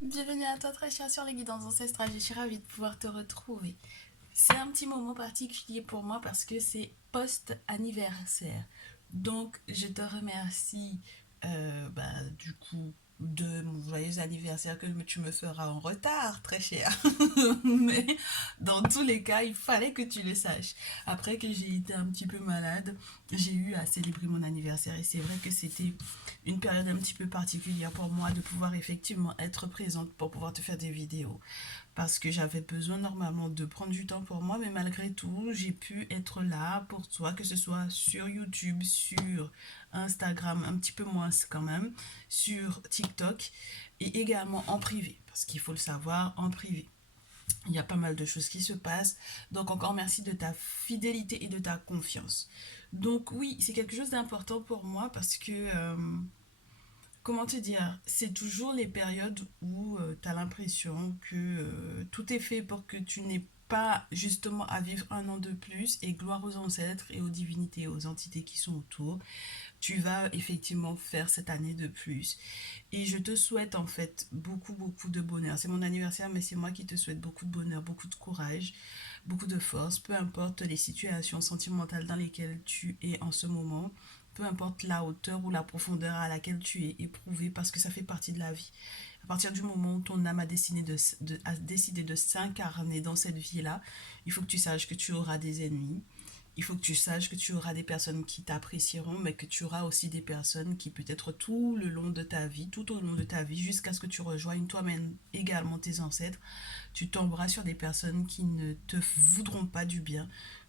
Bienvenue à toi très cher sur les guidances ancestrales, je suis ravie de pouvoir te retrouver. C'est un petit moment particulier pour moi parce que c'est post-anniversaire. Donc je te remercie du coup de mon joyeux anniversaire que tu me feras en retard, très cher. Mais dans tous les cas, il fallait que tu le saches. Après que j'ai été un petit peu malade, j'ai eu à célébrer mon anniversaire et c'est vrai que c'était une période un petit peu particulière pour moi de pouvoir effectivement être présente pour pouvoir te faire des vidéos parce que j'avais besoin normalement de prendre du temps pour moi, mais malgré tout, j'ai pu être là pour toi, que ce soit sur YouTube, sur Instagram, un petit peu moins quand même, sur TikTok et également en privé, parce qu'il faut le savoir, en privé. Il y a pas mal de choses qui se passent. Donc encore merci de ta fidélité et de ta confiance. Donc oui, c'est quelque chose d'important pour moi parce que comment te dire, c'est toujours les périodes où tu as l'impression que tout est fait pour que tu n'aies pas justement à vivre un an de plus et gloire aux ancêtres et aux divinités, aux entités qui sont autour. Tu vas effectivement faire cette année de plus. Et je te souhaite en fait beaucoup, beaucoup de bonheur. C'est mon anniversaire, mais c'est moi qui te souhaite beaucoup de bonheur, beaucoup de courage, beaucoup de force, peu importe les situations sentimentales dans lesquelles tu es en ce moment, peu importe la hauteur ou la profondeur à laquelle tu es éprouvé, parce que ça fait partie de la vie. À partir du moment où ton âme a décidé de s'incarner dans cette vie-là, il faut que tu saches que tu auras des ennemis, il faut que tu saches que tu auras des personnes qui t'apprécieront, mais que tu auras aussi des personnes qui peut-être tout le long de ta vie, tout au long de ta vie, jusqu'à ce que tu rejoignes toi-même également tes ancêtres, tu tomberas sur des personnes qui ne te voudront pas du bien,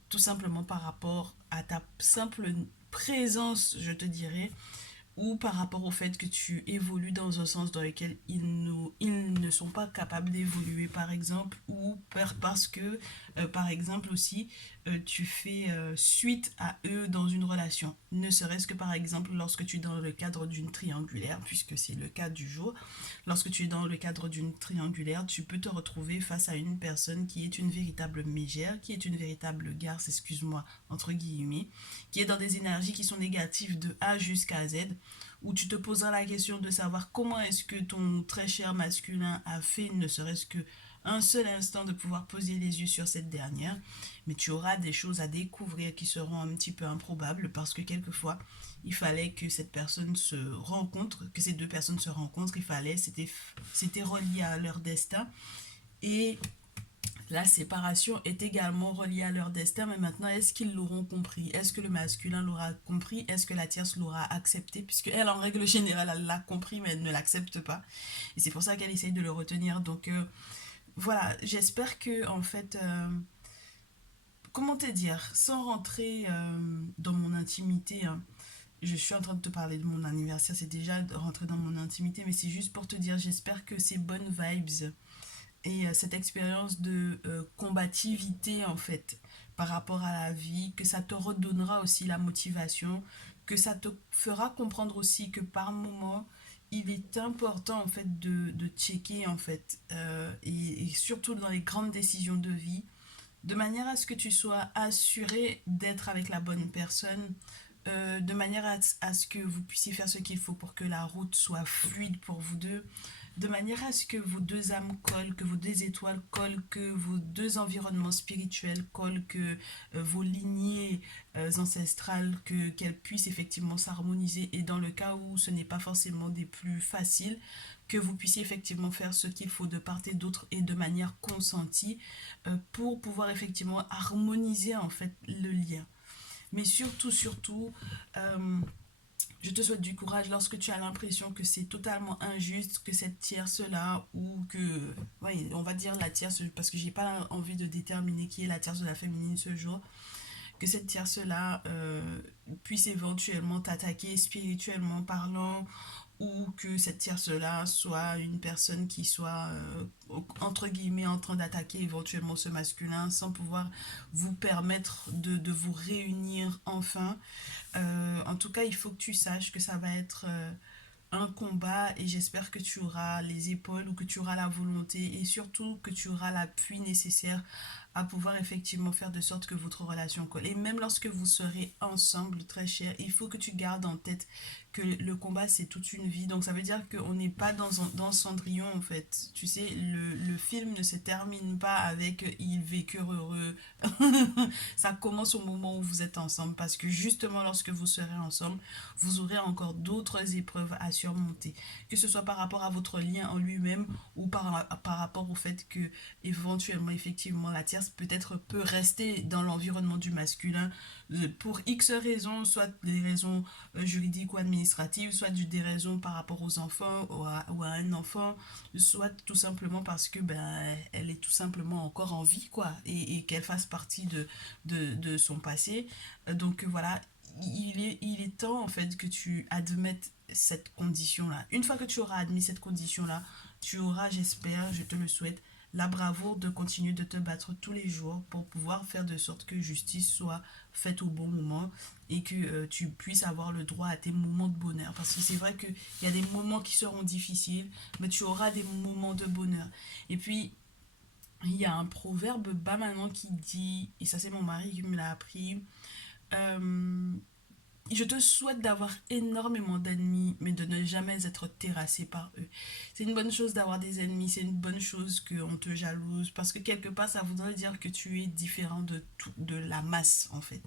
tout simplement par rapport à ta simple présence, je te dirais, ou par rapport au fait que tu évolues dans un sens dans lequel ils ne sont pas capables d'évoluer, par exemple, ou parce que, par exemple aussi, tu fais suite à eux dans une relation. Ne serait-ce que, par exemple, lorsque tu es dans le cadre d'une triangulaire, puisque c'est le cas du jour, lorsque tu es dans le cadre d'une triangulaire, tu peux te retrouver face à une personne qui est une véritable mégère, qui est une véritable garce, excuse-moi, entre guillemets, qui est dans des énergies qui sont négatives de A jusqu'à Z, où tu te poseras la question de savoir comment est-ce que ton très cher masculin a fait, ne serait-ce que un seul instant de pouvoir poser les yeux sur cette dernière, mais tu auras des choses à découvrir qui seront un petit peu improbables parce que quelquefois il fallait que cette personne se rencontre, que ces deux personnes se rencontrent, c'était relié à leur destin et la séparation est également reliée à leur destin, mais maintenant, est-ce qu'ils l'auront compris? Est-ce que le masculin l'aura compris? Est-ce que la tierce l'aura accepté? Puisque elle, en règle générale, elle l'a compris, mais elle ne l'accepte pas. Et c'est pour ça qu'elle essaye de le retenir. Donc, voilà, j'espère que, en fait, comment te dire, sans rentrer dans mon intimité, hein, je suis en train de te parler de mon anniversaire, c'est déjà rentrer dans mon intimité, mais c'est juste pour te dire, j'espère que ces bonnes vibes et cette expérience de combativité en fait par rapport à la vie, que ça te redonnera aussi la motivation, que ça te fera comprendre aussi que par moment il est important en fait de checker en fait et surtout dans les grandes décisions de vie de manière à ce que tu sois assuré d'être avec la bonne personne, de manière à ce que vous puissiez faire ce qu'il faut pour que la route soit fluide pour vous deux, de manière à ce que vos deux âmes collent, que vos deux étoiles collent, que vos deux environnements spirituels collent, que vos lignées ancestrales, qu'elles puissent effectivement s'harmoniser. Et dans le cas où ce n'est pas forcément des plus faciles, que vous puissiez effectivement faire ce qu'il faut de part et d'autre et de manière consentie pour pouvoir effectivement harmoniser en fait le lien. Mais surtout, surtout, euh, je te souhaite du courage lorsque tu as l'impression que c'est totalement injuste, que cette tierce-là, ou que, ouais, on va dire la tierce, parce que j'ai pas envie de déterminer qui est la tierce de la féminine ce jour, que cette tierce-là puisse éventuellement t'attaquer spirituellement parlant, ou que cette tierce-là soit une personne qui soit, entre guillemets, en train d'attaquer éventuellement ce masculin sans pouvoir vous permettre de vous réunir enfin. En tout cas, il faut que tu saches que ça va être un combat et j'espère que tu auras les épaules ou que tu auras la volonté et surtout que tu auras l'appui nécessaire à pouvoir effectivement faire de sorte que votre relation colle. Et même lorsque vous serez ensemble, très cher, il faut que tu gardes en tête que le combat c'est toute une vie. Donc ça veut dire qu'on n'est pas dans Cendrillon en fait. Tu sais, le film ne se termine pas avec ils vécurent heureux. Ça commence au moment où vous êtes ensemble parce que justement lorsque vous serez ensemble, vous aurez encore d'autres épreuves à surmonter. Que ce soit par rapport à votre lien en lui-même ou par rapport au fait que éventuellement, effectivement, la tierce peut-être peut rester dans l'environnement du masculin pour X raisons, soit des raisons juridiques ou administratives, soit des raisons par rapport aux enfants ou à un enfant, soit tout simplement parce que ben elle est tout simplement encore en vie quoi et qu'elle fasse partie de son passé. Donc voilà, il est temps en fait que tu admettes cette condition-là. Une fois que tu auras admis cette condition-là, tu auras, j'espère, je te le souhaite, la bravoure de continuer de te battre tous les jours pour pouvoir faire de sorte que justice soit faite au bon moment et que tu puisses avoir le droit à tes moments de bonheur. Parce que c'est vrai qu'il y a des moments qui seront difficiles, mais tu auras des moments de bonheur. Et puis, il y a un proverbe bas maintenant qui dit, et ça c'est mon mari qui me l'a appris, euh, je te souhaite d'avoir énormément d'ennemis, mais de ne jamais être terrassé par eux. C'est une bonne chose d'avoir des ennemis, c'est une bonne chose qu'on te jalouse, parce que quelque part, ça voudrait dire que tu es différent de la masse, en fait.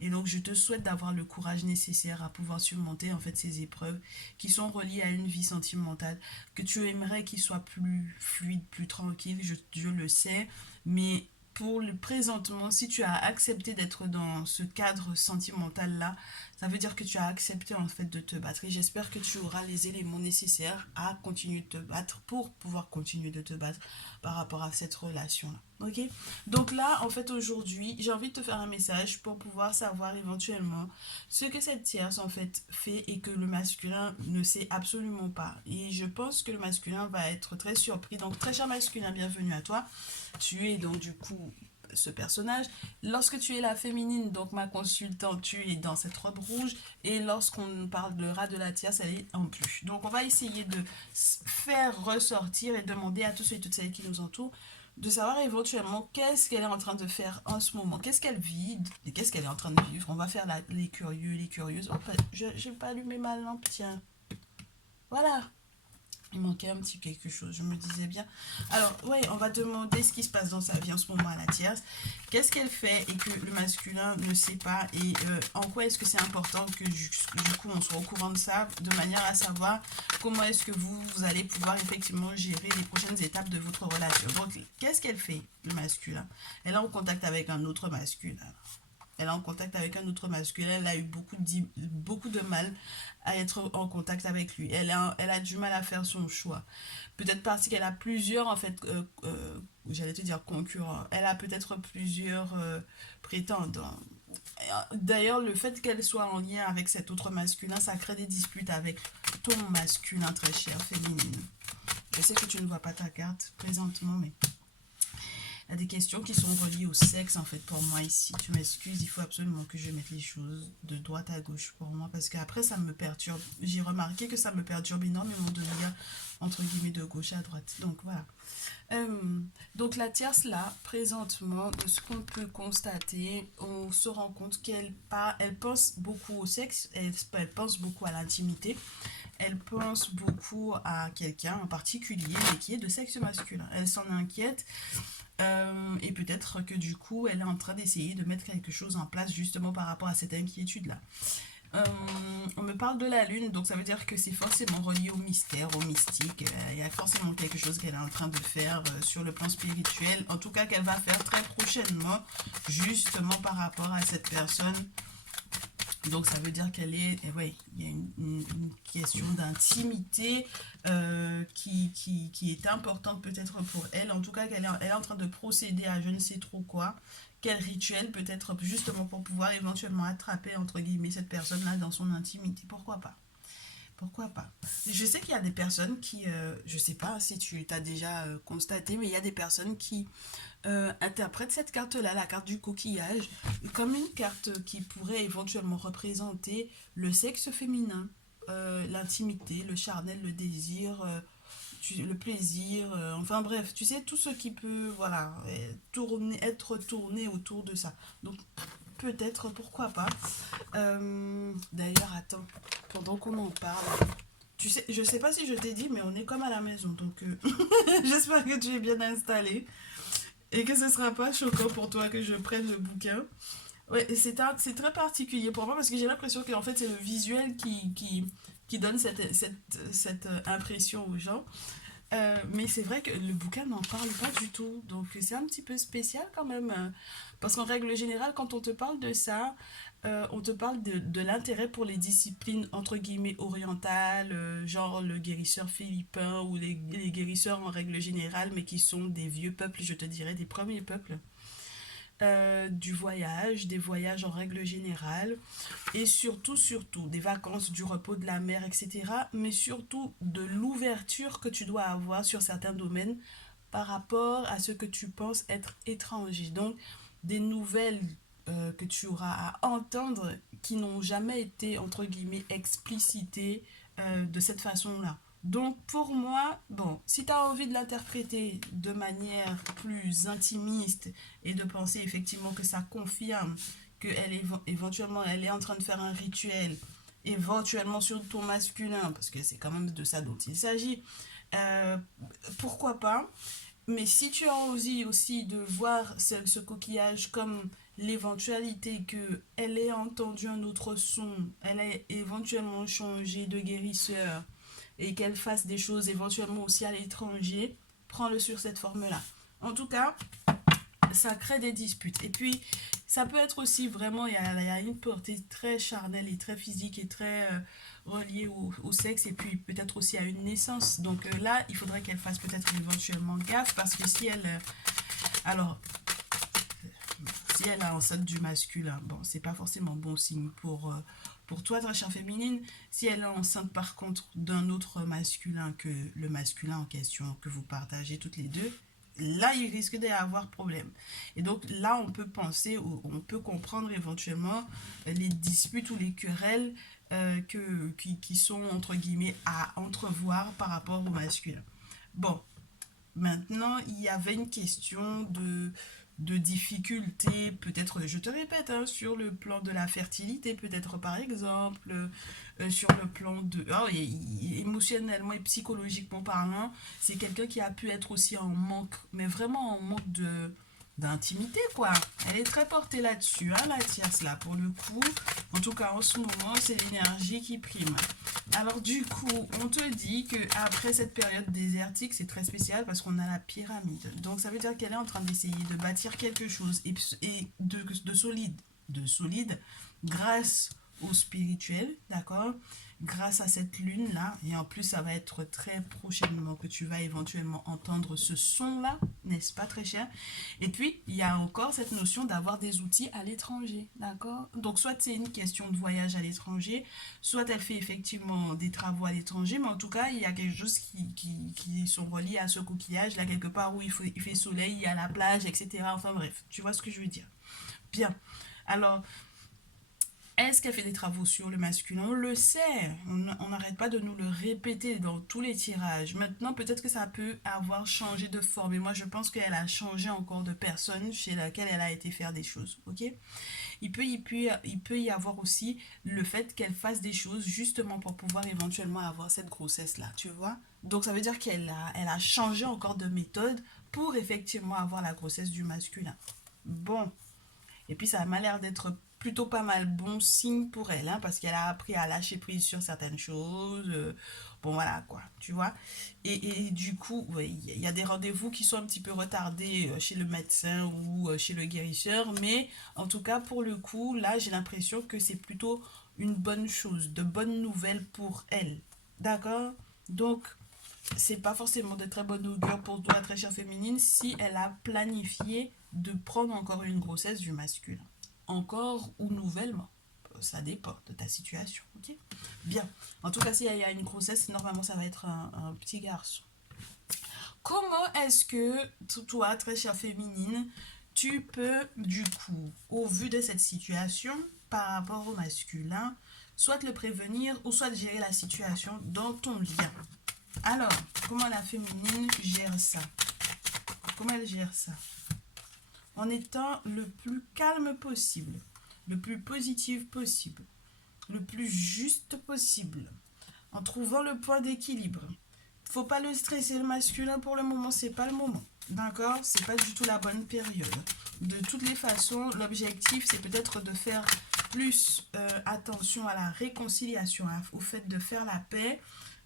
Et donc, je te souhaite d'avoir le courage nécessaire à pouvoir surmonter, en fait, ces épreuves qui sont reliées à une vie sentimentale, que tu aimerais qu'il soit plus fluide, plus tranquille, je le sais, mais pour le présentement, si tu as accepté d'être dans ce cadre sentimental-là, ça veut dire que tu as accepté en fait de te battre. Et j'espère que tu auras les éléments nécessaires à continuer de te battre pour pouvoir continuer de te battre par rapport à cette relation-là. Ok? Donc là, en fait, aujourd'hui, j'ai envie de te faire un message pour pouvoir savoir éventuellement ce que cette tierce en fait fait et que le masculin ne sait absolument pas. Et je pense que le masculin va être très surpris. Donc, très cher masculin, bienvenue à toi. Tu es donc du coup ce personnage. Lorsque tu es la féminine, donc ma consultante, tu es dans cette robe rouge. Et lorsqu'on parlera de la tierce, elle est en plus. Donc on va essayer de faire ressortir et demander à tous ceux et toutes celles qui nous entourent de savoir éventuellement qu'est-ce qu'elle est en train de faire en ce moment, qu'est-ce qu'elle vit et qu'est-ce qu'elle est en train de vivre. On va faire les curieux, les curieuses. Oh, j'ai pas allumé ma lampe, tiens. Voilà, il manquait un petit quelque chose, je me disais bien. Alors, ouais, on va demander ce qui se passe dans sa vie en ce moment à la tierce. Qu'est-ce qu'elle fait et que le masculin ne sait pas et en quoi est-ce que c'est important que du coup on soit au courant de ça de manière à savoir comment est-ce que vous allez pouvoir effectivement gérer les prochaines étapes de votre relation. Donc, qu'est-ce qu'elle fait, le masculin? Elle est en contact avec un autre masculin. Elle est en contact avec un autre masculin. Elle a eu beaucoup de mal à être en contact avec lui. Elle a du mal à faire son choix. Peut-être parce qu'elle a plusieurs, en fait, j'allais te dire concurrents. Elle a peut-être plusieurs prétendants. D'ailleurs, le fait qu'elle soit en lien avec cet autre masculin, ça crée des disputes avec ton masculin très cher, féminine. Je sais que tu ne vois pas ta carte présentement, mais il y a des questions qui sont reliées au sexe en fait pour moi ici. Tu m'excuses, il faut absolument que je mette les choses de droite à gauche pour moi parce qu'après ça me perturbe. J'ai remarqué que ça me perturbe énormément de lire entre guillemets de gauche à droite. Donc voilà. Donc la tierce là, présentement, de ce qu'on peut constater, on se rend compte elle pense beaucoup au sexe, elle pense beaucoup à l'intimité, elle pense beaucoup à quelqu'un en particulier, mais qui est de sexe masculin. Elle s'en inquiète et peut-être que du coup, elle est en train d'essayer de mettre quelque chose en place justement par rapport à cette inquiétude-là. Euh, on me parle de la lune, donc ça veut dire que c'est forcément relié au mystère, au mystique. Il y a forcément quelque chose qu'elle est en train de faire sur le plan spirituel, en tout cas qu'elle va faire très prochainement, justement par rapport à cette personne. Donc ça veut dire qu'elle est, ouais, il y a une question d'intimité qui est importante peut-être pour elle. En tout cas, elle est en train de procéder à je ne sais trop quoi. Quel rituel peut-être justement pour pouvoir éventuellement attraper entre guillemets cette personne-là dans son intimité. Pourquoi pas? Pourquoi pas? Je sais qu'il y a des personnes qui, je sais pas si tu t'as déjà constaté, mais il y a des personnes qui interprètent cette carte-là, la carte du coquillage, comme une carte qui pourrait éventuellement représenter le sexe féminin, l'intimité, le charnel, le désir, le plaisir, enfin bref, tu sais, tout ce qui peut, voilà, être tourné autour de ça. Donc, peut-être, pourquoi pas. D'ailleurs, attends, pendant qu'on en parle, tu sais, je sais pas si je t'ai dit, mais on est comme à la maison, donc j'espère que tu es bien installé et que ce sera pas choquant pour toi que je prenne le bouquin. Ouais, et c'est très particulier pour moi parce que j'ai l'impression que en fait c'est le visuel qui donne cette impression aux gens. Mais c'est vrai que le bouquin n'en parle pas du tout. Donc c'est un petit peu spécial quand même. Parce qu'en règle générale, quand on te parle de ça, on te parle de l'intérêt pour les disciplines entre guillemets orientales, genre le guérisseur philippin ou les guérisseurs en règle générale, mais qui sont des vieux peuples, je te dirais, des premiers peuples. Du voyage, des voyages en règle générale, et surtout, des vacances, du repos de la mer, etc. Mais surtout de l'ouverture que tu dois avoir sur certains domaines par rapport à ce que tu penses être étranger. Donc, des nouvelles que tu auras à entendre qui n'ont jamais été, entre guillemets, explicitées de cette façon-là. Donc pour moi, bon, si tu as envie de l'interpréter de manière plus intimiste et de penser effectivement que ça confirme qu'elle est éventuellement elle est en train de faire un rituel, éventuellement sur ton masculin, parce que c'est quand même de ça dont il s'agit, euh, pourquoi pas. Mais si tu as envie aussi de voir ce coquillage comme l'éventualité qu'elle ait entendu un autre son, elle ait éventuellement changé de guérisseur et qu'elle fasse des choses éventuellement aussi à l'étranger, prends-le sur cette forme-là. En tout cas, ça crée des disputes. Et puis, ça peut être aussi vraiment, il y a une portée très charnelle et très physique et très reliée au sexe et puis peut-être aussi à une naissance. Donc là, il faudrait qu'elle fasse peut-être éventuellement gaffe parce que si elle... alors, si elle a enceinte du masculin, bon, c'est pas forcément bon signe pour toi, ta chère féminine. Si elle est enceinte par contre d'un autre masculin que le masculin en question que vous partagez toutes les deux, là il risque d'y avoir problème. Et donc là on peut penser, ou on peut comprendre éventuellement les disputes ou les querelles qui sont entre guillemets à entrevoir par rapport au masculin. Bon, maintenant, il y avait une question de difficulté, peut-être, je te répète, hein, sur le plan de la fertilité, peut-être par exemple, sur le plan de... oh, émotionnellement et psychologiquement parlant, c'est quelqu'un qui a pu être aussi en manque, mais vraiment en manque d'intimité, quoi. Elle est très portée là-dessus, hein, la tierce, là, pour le coup. En tout cas, en ce moment, c'est l'énergie qui prime. Alors du coup, on te dit que après cette période désertique, c'est très spécial parce qu'on a la pyramide. Donc ça veut dire qu'elle est en train d'essayer de bâtir quelque chose et de solide grâce au spirituel, d'accord? Grâce à cette lune-là. Et en plus, ça va être très prochainement que tu vas éventuellement entendre ce son-là, n'est-ce pas, très cher? Et puis, il y a encore cette notion d'avoir des outils à l'étranger, d'accord? Donc, soit c'est une question de voyage à l'étranger, soit elle fait effectivement des travaux à l'étranger, mais en tout cas, il y a quelque chose qui sont reliés à ce coquillage, là, quelque part où il fait soleil, il y a la plage, etc. Enfin bref, tu vois ce que je veux dire. Bien. Alors, est-ce qu'elle fait des travaux sur le masculin? On le sait, on n'arrête pas de nous le répéter dans tous les tirages. Maintenant, peut-être que ça peut avoir changé de forme. Et moi, je pense qu'elle a changé encore de personne chez laquelle elle a été faire des choses. Ok? Il peut y avoir aussi le fait qu'elle fasse des choses justement pour pouvoir éventuellement avoir cette grossesse-là. Tu vois? Donc, ça veut dire qu'elle a changé encore de méthode pour effectivement avoir la grossesse du masculin. Bon, et puis ça m'a l'air d'être plutôt pas mal bon signe pour elle, hein, parce qu'elle a appris à lâcher prise sur certaines choses. Bon, voilà, quoi, tu vois. Et du coup, ouais, il y a des rendez-vous qui sont un petit peu retardés chez le médecin ou chez le guérisseur, mais en tout cas, pour le coup, là, j'ai l'impression que c'est plutôt une bonne chose, de bonnes nouvelles pour elle. D'accord? Donc, c'est pas forcément de très bonne augure pour toi, très chère féminine, si elle a planifié de prendre encore une grossesse du masculin. Encore ou nouvellement. Ça dépend de ta situation. Ok? Bien. En tout cas, s'il y a une grossesse, normalement, ça va être un petit garçon. Comment est-ce que toi, très chère féminine, tu peux, du coup, au vu de cette situation, par rapport au masculin, soit le prévenir ou soit gérer la situation dans ton lien? Alors, comment la féminine gère ça? Comment elle gère ça? En étant le plus calme possible. le plus positif possible, le plus juste possible, en trouvant le point d'équilibre. Faut pas le stresser le masculin pour le moment, c'est pas le moment. D'accord? C'est pas du tout la bonne période. De toutes les façons, l'objectif, c'est peut-être de faire plus attention à la réconciliation, au fait de faire la paix.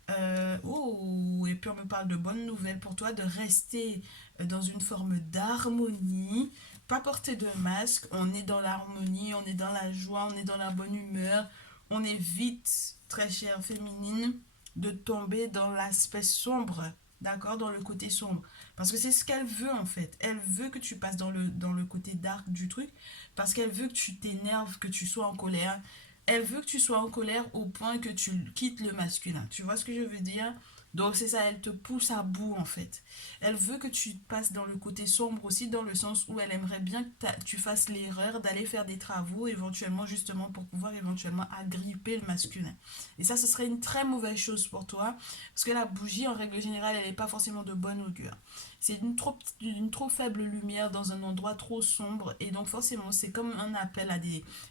Et puis on me parle de bonnes nouvelles pour toi, de rester dans une forme d'harmonie, pas porter de masque, on est dans l'harmonie, on est dans la joie, on est dans la bonne humeur, on évite, très chère féminine, de tomber dans l'aspect sombre, d'accord, dans le côté sombre. Parce que c'est ce qu'elle veut en fait. Elle veut que tu passes dans le côté dark du truc, parce qu'elle veut que tu t'énerves, que tu sois en colère. Elle veut que tu sois en colère au point que tu quittes le masculin. Tu vois ce que je veux dire? Donc c'est ça, elle te pousse à bout en fait. Elle veut que tu passes dans le côté sombre aussi, dans le sens où elle aimerait bien que tu fasses l'erreur d'aller faire des travaux éventuellement justement pour pouvoir éventuellement agripper le masculin. Et ça, ce serait une très mauvaise chose pour toi, parce que la bougie, en règle générale, elle n'est pas forcément de bonne augure. C'est une trop faible lumière dans un endroit trop sombre, et donc forcément, c'est comme un appel à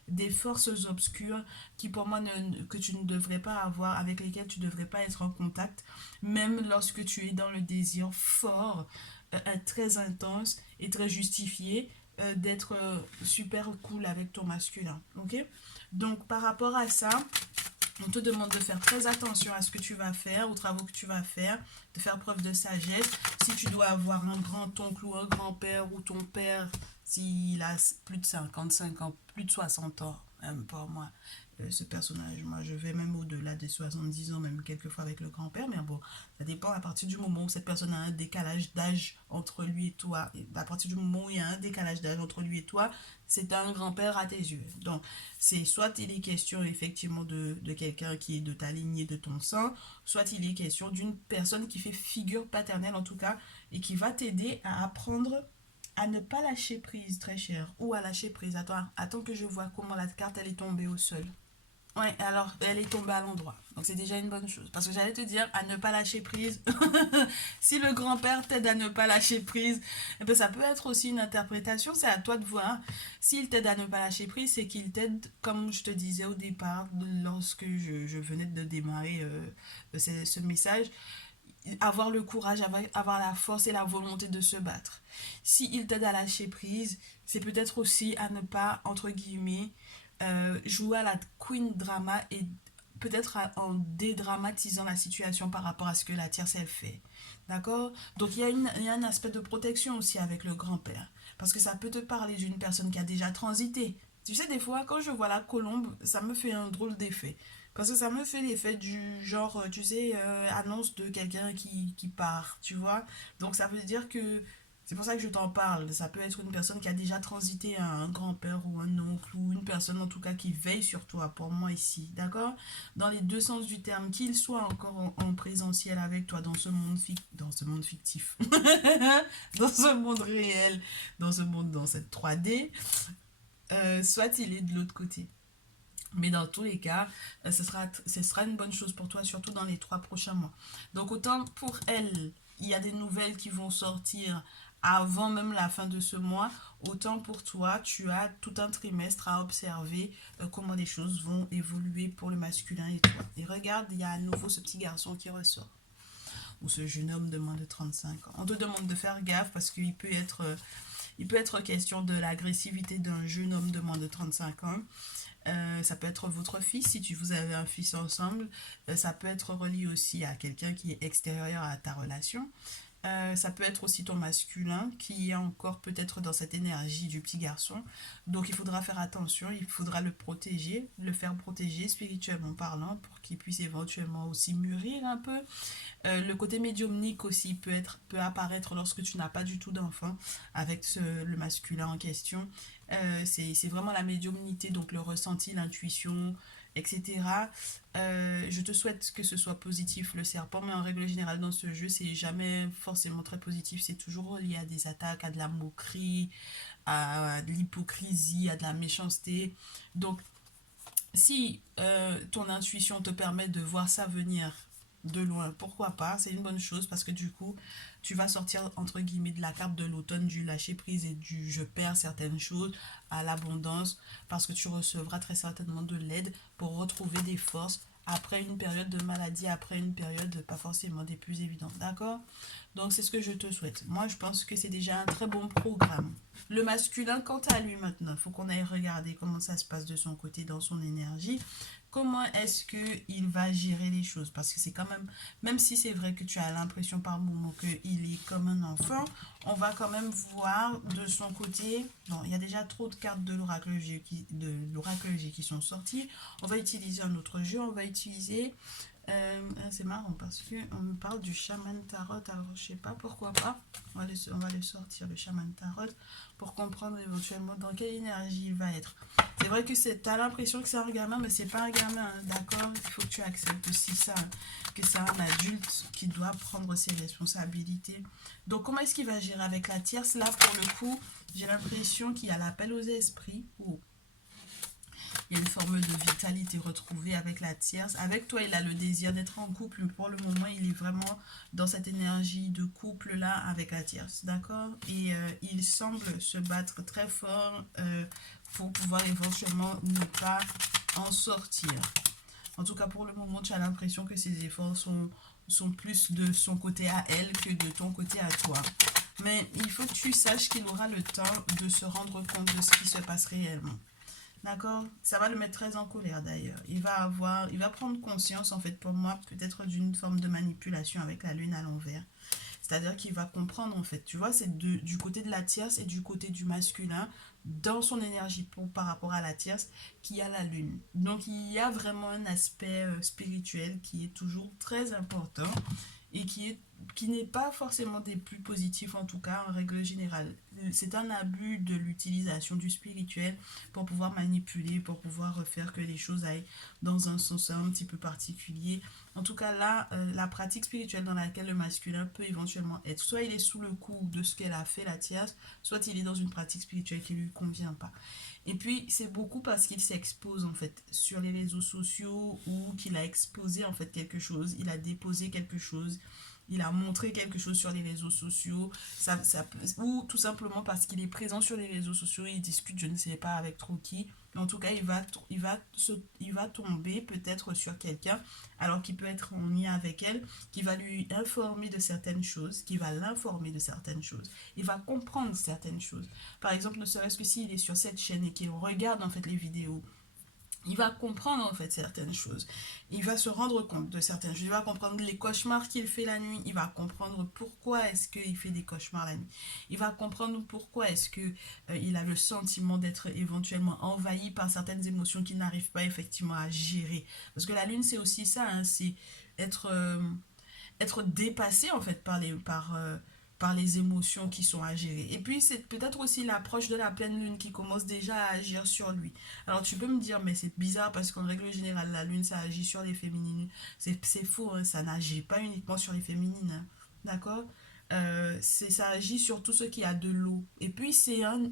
des forces obscures qui pour moi que tu ne devrais pas avoir, avec lesquelles tu ne devrais pas être en contact, même lorsque tu es dans le désir fort, très intense et très justifié d'être super cool avec ton masculin. Ok? Donc par rapport à ça, on te demande de faire très attention à ce que tu vas faire, aux travaux que tu vas faire, de faire preuve de sagesse. Si tu dois avoir un grand-oncle ou un grand-père ou ton père, s'il a plus de 55 ans, plus de 60 ans, même pas moi, ce personnage, moi je vais même au-delà des 70 ans, même quelquefois avec le grand-père, mais bon, ça dépend à partir du moment où cette personne a un décalage d'âge entre lui et toi. Et à partir du moment où il y a un décalage d'âge entre lui et toi, c'est un grand-père à tes yeux. Donc, c'est soit il est question effectivement de quelqu'un qui est de ta lignée, de ton sang, soit il est question d'une personne qui fait figure paternelle en tout cas, et qui va t'aider à apprendre à ne pas lâcher prise, très cher, ou à lâcher prise. Attends que je vois comment la carte elle est tombée au sol. Ouais, alors elle est tombée à l'endroit. Donc c'est déjà une bonne chose. Parce que j'allais te dire à ne pas lâcher prise. Si le grand-père t'aide à ne pas lâcher prise, eh ben, ça peut être aussi une interprétation. C'est à toi de voir. S'il t'aide à ne pas lâcher prise, c'est qu'il t'aide, comme je te disais au départ, lorsque je venais de démarrer ce message, avoir le courage, avoir la force et la volonté de se battre. S'il t'aide à lâcher prise, c'est peut-être aussi à ne pas, entre guillemets, jouer à la queen drama et peut-être en dédramatisant la situation par rapport à ce que la tierce elle fait. D'accord? Donc il y a un aspect de protection aussi avec le grand-père. Parce que ça peut te parler d'une personne qui a déjà transité. Tu sais, des fois, quand je vois la colombe, ça me fait un drôle d'effet. Parce que ça me fait l'effet du genre, tu sais, annonce de quelqu'un qui part, tu vois. Donc ça veut dire que c'est pour ça que je t'en parle. Ça peut être une personne qui a déjà transité un grand-père ou un oncle ou une personne en tout cas qui veille sur toi, pour moi ici, d'accord? Dans les deux sens du terme, qu'il soit encore en présentiel avec toi dans ce dans ce monde fictif, dans ce monde réel, dans ce monde, dans cette 3D, soit il est de l'autre côté. Mais dans tous les cas, ce sera une bonne chose pour toi, surtout dans les 3 prochains mois. Donc autant pour elle, il y a des nouvelles qui vont sortir avant même la fin de ce mois, autant pour toi, tu as tout un trimestre à observer comment les choses vont évoluer pour le masculin et toi. Et regarde, il y a à nouveau ce petit garçon qui ressort, ou ce jeune homme de moins de 35 ans. On te demande de faire gaffe parce il peut être question de l'agressivité d'un jeune homme de moins de 35 ans. Ça peut être votre fils si vous avez un fils ensemble. Ça peut être relié aussi à quelqu'un qui est extérieur à ta relation. Ça peut être aussi ton masculin qui est encore peut-être dans cette énergie du petit garçon. Donc il faudra faire attention, il faudra le protéger, le faire protéger spirituellement parlant pour qu'il puisse éventuellement aussi mûrir un peu. Le côté médiumnique aussi peut apparaître lorsque tu n'as pas du tout d'enfant avec le masculin en question. C'est vraiment la médiumnité, donc le ressenti, l'intuition, etc. Je te souhaite que ce soit positif le serpent, mais en règle générale dans ce jeu, c'est jamais forcément très positif. C'est toujours lié à des attaques, à de la moquerie, à de l'hypocrisie, à de la méchanceté. Donc si ton intuition te permet de voir ça venir de loin, pourquoi pas, c'est une bonne chose parce que du coup tu vas sortir entre guillemets de la carte de l'automne, du lâcher prise et du je perds certaines choses à l'abondance, parce que tu recevras très certainement de l'aide pour retrouver des forces après une période de maladie, après une période pas forcément des plus évidentes, d'accord? Donc c'est ce que je te souhaite. Moi je pense que c'est déjà un très bon programme. Le masculin, quant à lui maintenant, il faut qu'on aille regarder comment ça se passe de son côté dans son énergie. Comment est-ce qu'il va gérer les choses? Parce que c'est quand même si c'est vrai que tu as l'impression par moment qu'il est comme un enfant, on va quand même voir de son côté. Bon, il y a déjà trop de cartes de l'oracle G qui sont sorties. On va utiliser un autre jeu, on va utiliser c'est marrant parce qu'on me parle du chaman tarot, alors je sais pas pourquoi pas. On va le sortir, le chaman tarot, pour comprendre éventuellement dans quelle énergie il va être. C'est vrai que t'as l'impression que c'est un gamin, mais c'est pas un gamin, hein, d'accord? Il faut que tu acceptes aussi ça, que c'est un adulte qui doit prendre ses responsabilités. Donc comment est-ce qu'il va gérer avec la tierce? Là, pour le coup, j'ai l'impression qu'il y a l'appel aux esprits. Oh, il y a une forme de vitalité retrouvée avec la tierce. Avec toi, il a le désir d'être en couple, mais pour le moment, il est vraiment dans cette énergie de couple-là avec la tierce, d'accord? Et il semble se battre très fort pour pouvoir éventuellement ne pas en sortir. En tout cas, pour le moment, tu as l'impression que ses efforts sont plus de son côté à elle que de ton côté à toi. Mais il faut que tu saches qu'il aura le temps de se rendre compte de ce qui se passe réellement. D'accord? Ça va le mettre très en colère d'ailleurs. Il va prendre conscience en fait pour moi peut-être d'une forme de manipulation avec la lune à l'envers. C'est-à-dire qu'il va comprendre en fait, tu vois, c'est du côté de la tierce et du côté du masculin, dans son énergie par rapport à la tierce, qu'il y a la lune. Donc il y a vraiment un aspect spirituel qui est toujours très important et qui n'est pas forcément des plus positifs, en tout cas en règle générale. C'est un abus de l'utilisation du spirituel pour pouvoir manipuler, pour pouvoir faire que les choses aillent dans un sens un petit peu particulier. En tout cas là, la pratique spirituelle dans laquelle le masculin peut éventuellement être, soit il est sous le coup de ce qu'elle a fait la tierce, soit il est dans une pratique spirituelle qui ne lui convient pas. Et puis c'est beaucoup parce qu'il s'expose en fait sur les réseaux sociaux, ou qu'il a exposé en fait quelque chose, il a déposé quelque chose, il a montré quelque chose sur les réseaux sociaux, ou tout simplement parce qu'il est présent sur les réseaux sociaux, il discute je ne sais pas avec trop qui. En tout cas, il va tomber peut-être sur quelqu'un, alors qu'il peut être en lien avec elle, qui va lui informer de certaines choses, qui va l'informer de certaines choses. Il va comprendre certaines choses. Par exemple, ne serait-ce que s'il est sur cette chaîne et qu'il regarde en fait les vidéos, il va comprendre en fait certaines choses. Il va se rendre compte de certaines choses. Il va comprendre les cauchemars qu'il fait la nuit. Il va comprendre pourquoi est-ce qu'il fait des cauchemars la nuit. Il va comprendre pourquoi est-ce que il a le sentiment d'être éventuellement envahi par certaines émotions qu'il n'arrive pas effectivement à gérer. Parce que la lune c'est aussi ça, hein, c'est être être dépassé en fait par les émotions qui sont à gérer. Et puis c'est peut-être aussi l'approche de la pleine lune qui commence déjà à agir sur lui. Alors tu peux me dire, mais c'est bizarre parce qu'en règle générale, la lune, ça agit sur les féminines. C'est faux, hein, ça n'agit pas uniquement sur les féminines. Hein. D'accord? Ça agit sur tout ce qui a de l'eau. Et puis c'est un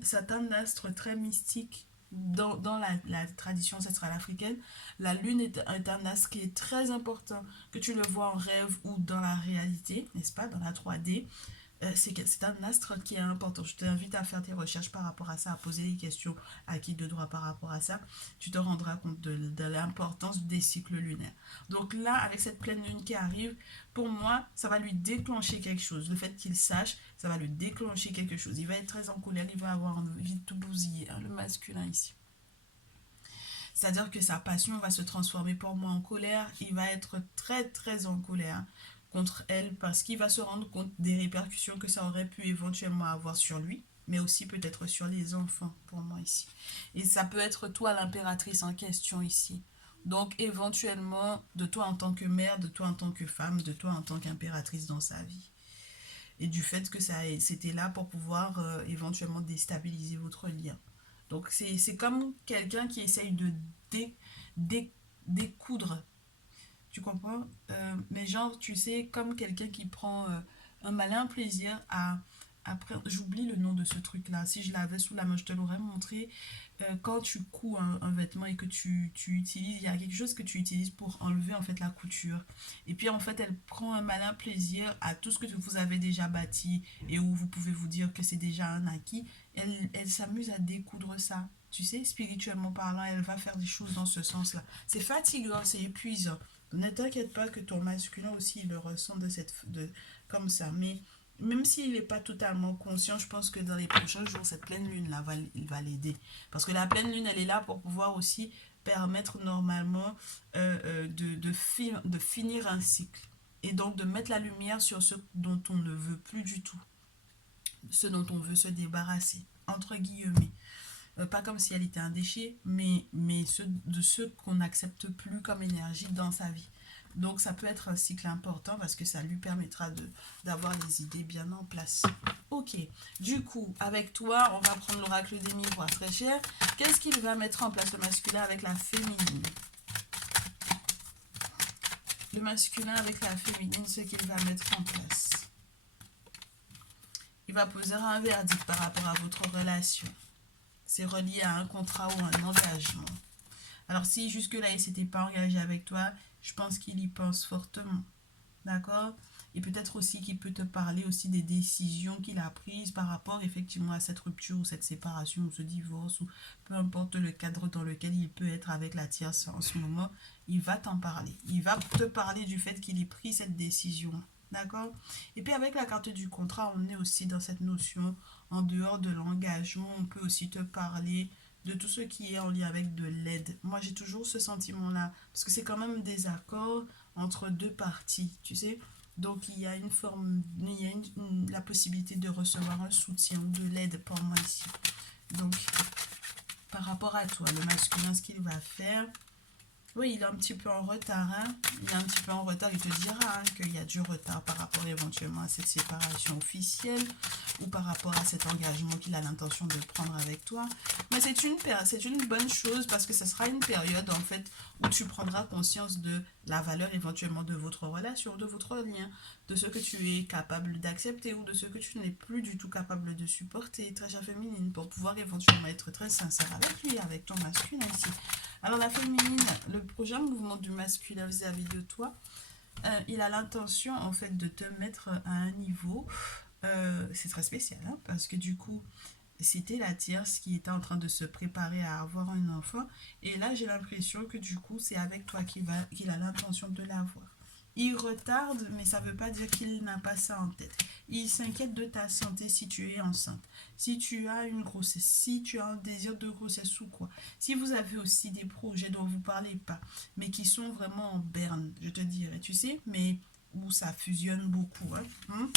astre très mystique. Dans la tradition ancestrale africaine, la lune est un astre qui est très important, que tu le vois en rêve ou dans la réalité, n'est-ce pas, dans la 3D. C'est un astre qui est important. Je t'invite à faire des recherches par rapport à ça, à poser des questions à qui de droit par rapport à ça. Tu te rendras compte de l'importance des cycles lunaires. Donc là, avec cette pleine lune qui arrive, pour moi, ça va lui déclencher quelque chose. Le fait qu'il sache, ça va lui déclencher quelque chose. Il va être très en colère, il va avoir envie de tout bousiller, hein, le masculin ici. C'est-à-dire que sa passion va se transformer pour moi en colère. Il va être très très en colère contre elle parce qu'il va se rendre compte des répercussions que ça aurait pu éventuellement avoir sur lui, mais aussi peut-être sur les enfants pour moi ici. Et ça peut être toi l'impératrice en question ici. Donc éventuellement de toi en tant que mère, de toi en tant que femme, de toi en tant qu'impératrice dans sa vie. Et du fait que c'était là pour pouvoir éventuellement déstabiliser votre lien. Donc c'est comme quelqu'un qui essaye de dé, dé, découdre, tu comprends? Mais genre, tu sais, comme quelqu'un qui prend un malin plaisir Après, j'oublie le nom de ce truc-là. Si je l'avais sous la main, je te l'aurais montré. Quand tu couds un vêtement et que tu utilises, il y a quelque chose que tu utilises pour enlever en fait la couture. Et puis en fait, elle prend un malin plaisir à tout ce que vous avez déjà bâti et où vous pouvez vous dire que c'est déjà un acquis. Elle s'amuse à découdre ça. Tu sais, spirituellement parlant, elle va faire des choses dans ce sens-là. C'est fatigant, c'est épuisant. Ne t'inquiète pas que ton masculin aussi il le ressent comme ça. Mais même s'il n'est pas totalement conscient, je pense que dans les prochains jours, cette pleine lune-là, il va l'aider. Parce que la pleine lune, elle est là pour pouvoir aussi permettre normalement de finir un cycle. Et donc de mettre la lumière sur ce dont on ne veut plus du tout. Ce dont on veut se débarrasser, entre guillemets. Pas comme si elle était un déchet, mais de ceux qu'on n'accepte plus comme énergie dans sa vie. Donc ça peut être un cycle important parce que ça lui permettra d'avoir les idées bien en place. Ok, du coup, avec toi, on va prendre l'oracle des miroirs, très cher. Qu'est-ce qu'il va mettre en place le masculin avec la féminine? Le masculin avec la féminine, ce qu'il va mettre en place. Il va poser un verdict par rapport à votre relation. C'est relié à un contrat ou un engagement. Alors si jusque-là, il ne s'était pas engagé avec toi, je pense qu'il y pense fortement. D'accord? Et peut-être aussi qu'il peut te parler aussi des décisions qu'il a prises par rapport effectivement à cette rupture ou cette séparation ou ce divorce ou peu importe le cadre dans lequel il peut être avec la tierce en ce moment, il va t'en parler. Il va te parler du fait qu'il ait pris cette décision. D'accord? Et puis avec la carte du contrat, on est aussi dans cette notion, en dehors de l'engagement, on peut aussi te parler de tout ce qui est en lien avec de l'aide. Moi, j'ai toujours ce sentiment-là, parce que c'est quand même des accords entre deux parties, tu sais. Donc, il y a une forme, il y a la possibilité de recevoir un soutien ou de l'aide pour moi ici. Donc, par rapport à toi, le masculin, ce qu'il va faire, oui, il est un petit peu en retard. Hein. Il est un petit peu en retard. Il te dira hein, qu'il y a du retard par rapport éventuellement à cette séparation officielle ou par rapport à cet engagement qu'il a l'intention de prendre avec toi. Mais c'est une bonne chose parce que ce sera une période en fait où tu prendras conscience de la valeur éventuellement de votre relation, de votre lien, de ce que tu es capable d'accepter ou de ce que tu n'es plus du tout capable de supporter, très chère féminine, pour pouvoir éventuellement être très sincère avec lui, avec ton masculin ici. Alors la féminine, le prochain mouvement du masculin vis-à-vis de toi, il a l'intention en fait de te mettre à un niveau, c'est très spécial hein, parce que du coup c'était la tierce qui était en train de se préparer à avoir un enfant et là j'ai l'impression que du coup c'est avec toi qu'il a l'intention de l'avoir. Il retarde, mais ça ne veut pas dire qu'il n'a pas ça en tête. Il s'inquiète de ta santé si tu es enceinte, si tu as une grossesse, si tu as un désir de grossesse ou quoi. Si vous avez aussi des projets dont vous ne parlez pas, mais qui sont vraiment en berne, je te dirais, tu sais, mais où ça fusionne beaucoup. Hein.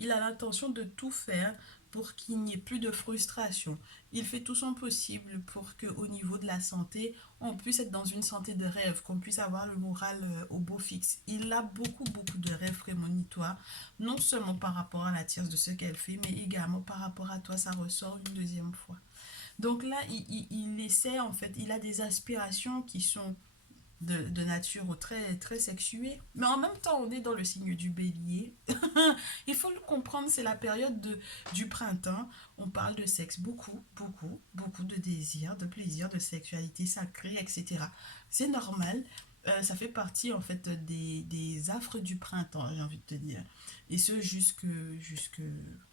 Il a l'intention de tout faire pour qu'il n'y ait plus de frustration. Il fait tout son possible pour qu'au niveau de la santé, on puisse être dans une santé de rêve, qu'on puisse avoir le moral au beau fixe. Il a beaucoup, beaucoup de rêves prémonitoires, non seulement par rapport à la tierce de ce qu'elle fait, mais également par rapport à toi, ça ressort une deuxième fois. Donc là, il essaie, en fait, il a des aspirations qui sont de nature très, très sexuée. Mais en même temps, on est dans le signe du bélier. Il faut le comprendre, c'est la période du printemps. On parle de sexe beaucoup, beaucoup, beaucoup de désir, de plaisir, de sexualité sacrée, etc. C'est normal. Ça fait partie en fait des affres du printemps, j'ai envie de te dire. Et ce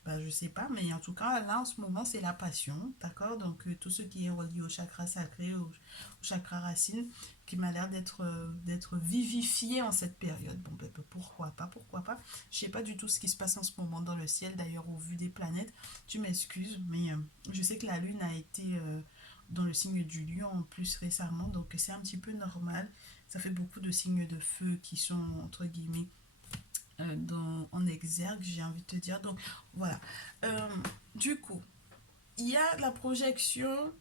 bah, je sais pas, mais en tout cas, là en ce moment, c'est la passion, d'accord? Donc tout ce qui est relié au chakra sacré, au chakra racine, qui m'a l'air d'être vivifié en cette période. Bon, ben, pourquoi pas, pourquoi pas. Je sais pas du tout ce qui se passe en ce moment dans le ciel, d'ailleurs, au vu des planètes. Tu m'excuses, mais je sais que la Lune a été dans le signe du lion en plus récemment, donc c'est un petit peu normal. Ça fait beaucoup de signes de feu qui sont, entre guillemets, en exergue, j'ai envie de te dire. Donc, voilà. Du coup, il y a la projection,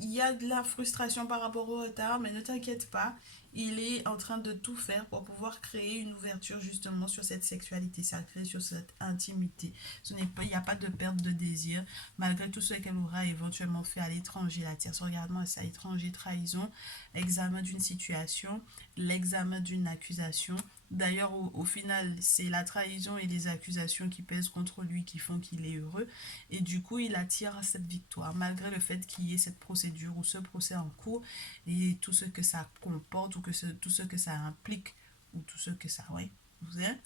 il y a de la frustration par rapport au retard, mais ne t'inquiète pas, il est en train de tout faire pour pouvoir créer une ouverture justement sur cette sexualité sacrée, sur cette intimité. Il n'y a pas de perte de désir, malgré tout ce qu'elle aura éventuellement fait à l'étranger, la tierce regardement à ça, étranger, trahison, examen d'une situation, l'examen d'une accusation, D'ailleurs, au final, c'est la trahison et les accusations qui pèsent contre lui qui font qu'il est heureux. Et du coup, il attire cette victoire, malgré le fait qu'il y ait cette procédure ou ce procès en cours et tout ce que ça comporte ou tout ce que ça implique ou tout ce que ça... Oui, vous savez,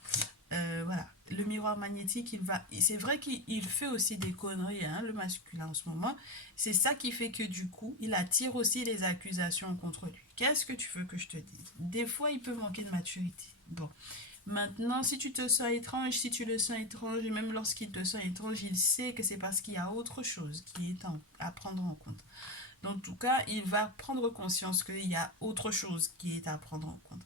voilà, le miroir magnétique, c'est vrai qu'il fait aussi des conneries, hein, le masculin en ce moment. C'est ça qui fait que du coup, il attire aussi les accusations contre lui. Qu'est-ce que tu veux que je te dise? Des fois, il peut manquer de maturité. Bon, maintenant, si tu te sens étrange, si tu le sens étrange, et même lorsqu'il te sent étrange, il sait que c'est parce qu'il y a autre chose qui est à prendre en compte. Donc, en tout cas, il va prendre conscience qu'il y a autre chose qui est à prendre en compte.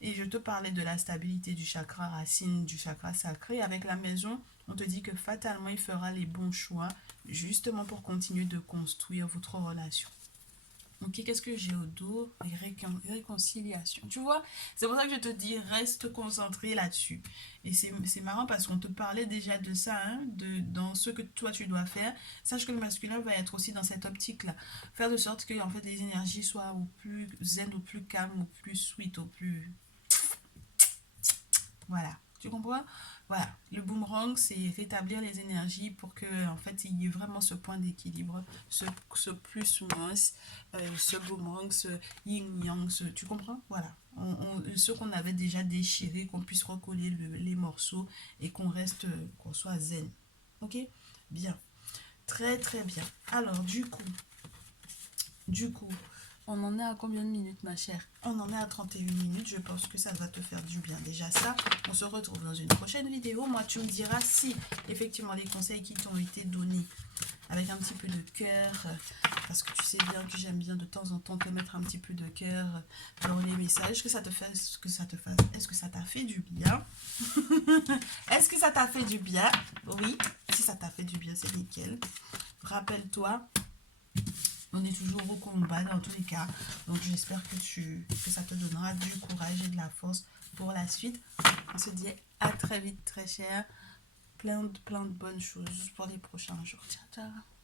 Et je te parlais de la stabilité du chakra racine, du chakra sacré. Avec la maison, on te dit que fatalement, il fera les bons choix, justement pour continuer de construire votre relation. Ok, qu'est-ce que j'ai au dos? Réconciliation. Tu vois, c'est pour ça que je te dis, reste concentré là-dessus. Et c'est marrant parce qu'on te parlait déjà de ça, hein, dans ce que toi tu dois faire. Sache que le masculin va être aussi dans cette optique-là. Faire de sorte que en fait, les énergies soient au plus zen, au plus calme, au plus sweet, au plus... Voilà. Tu comprends? Voilà. Le boomerang, c'est rétablir les énergies pour que, en fait, il y ait vraiment ce point d'équilibre, ce plus-mince, ce boomerang, ce yin-yang, tu comprends? Voilà. Ce qu'on avait déjà déchiré, qu'on puisse recoller les morceaux et qu'on reste, qu'on soit zen. Ok? Bien. Très, très bien. Alors, du coup, on en est à combien de minutes, ma chère? On en est à 31 minutes. Je pense que ça va te faire du bien. Déjà ça, on se retrouve dans une prochaine vidéo. Moi, tu me diras si, effectivement, les conseils qui t'ont été donnés avec un petit peu de cœur, parce que tu sais bien que j'aime bien de temps en temps te mettre un petit peu de cœur dans les messages. Est-ce que ça te fait, est-ce que ça t'a fait du bien? Est-ce que ça t'a fait du bien? Oui, si ça t'a fait du bien, c'est nickel. Rappelle-toi, on est toujours au combat dans tous les cas. Donc j'espère que ça te donnera du courage et de la force pour la suite. On se dit à très vite, très cher. Plein de bonnes choses pour les prochains jours. Ciao, ciao.